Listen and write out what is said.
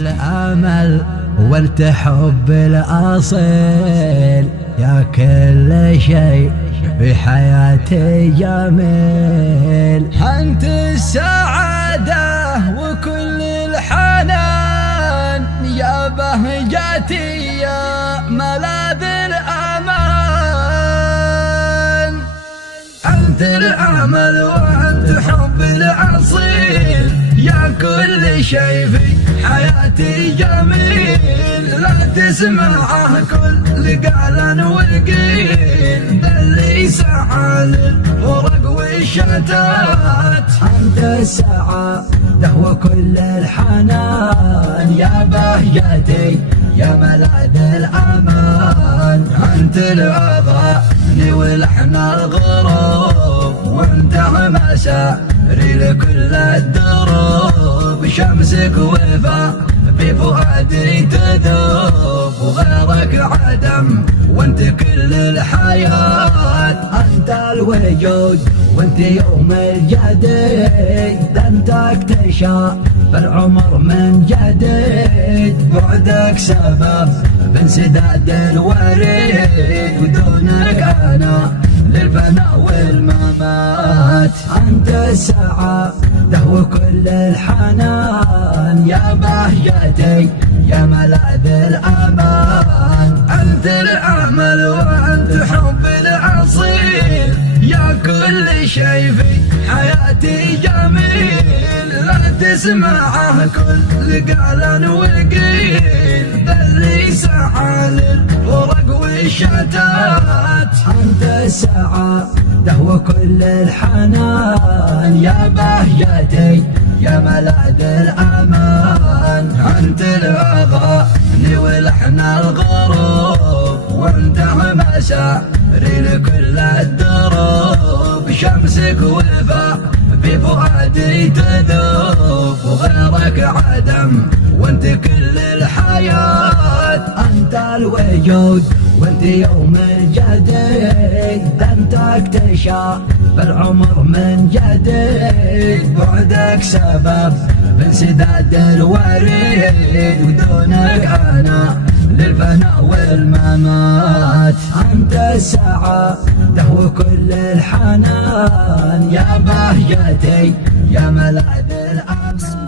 الأمل وانت حب الأصيل، يا كل شيء في حياتي جميل. أنت السعادة وكل الحنان، يا بهجتي يا ملاذ الأمان. أنت الأمل وأنت حب الأصيل، يا كل شيء في حياتي جميل. لا تسمعه كل قال وقيل، ذا اللي سعى للفرق والشتات. أنت السعادة وكل الحنان، يا بهجتي يا ملاذ الأمان. أنت الأغاني ولحن الغروب، وانت مساري لكل الدروب. شمسك وفاء في فؤادي تذوب، وغيرك عدم وانت كل الحياة. انت الوجود وانت يوم الجديد، انت اكتشاف العمر من جديد. بعدك سبب بانسداد الوريد، ودونك انا للفناء والممات. انت السعادة وكل الحنان، يا بهجتي يا ملاذ الأمان. أنت الأمل وأنت حب الأصيل، يا كل شيء في حياتي جميل. لا تسمعه كل قال وقيل، ذا اللي سعى للفرق والشتات. أنت السعادة وكل الحنان، يا بهجتي يا ملاذ الأمان. أنت الأغاني ولحن الغروب، وانت مساري لكل الدروب. شمسك وفاء في فؤادي تذوب، وغيرك عدم وانت كل الحياة. انت الوجود وانت يوم الجديد، انت اكتشاف العمر من جديد. بعدك سبب بانسداد الوريد، ودونك انا للفناء والممات. انت السعادة وكل الحنان، يا بهجتي يا ملاذ الأمان.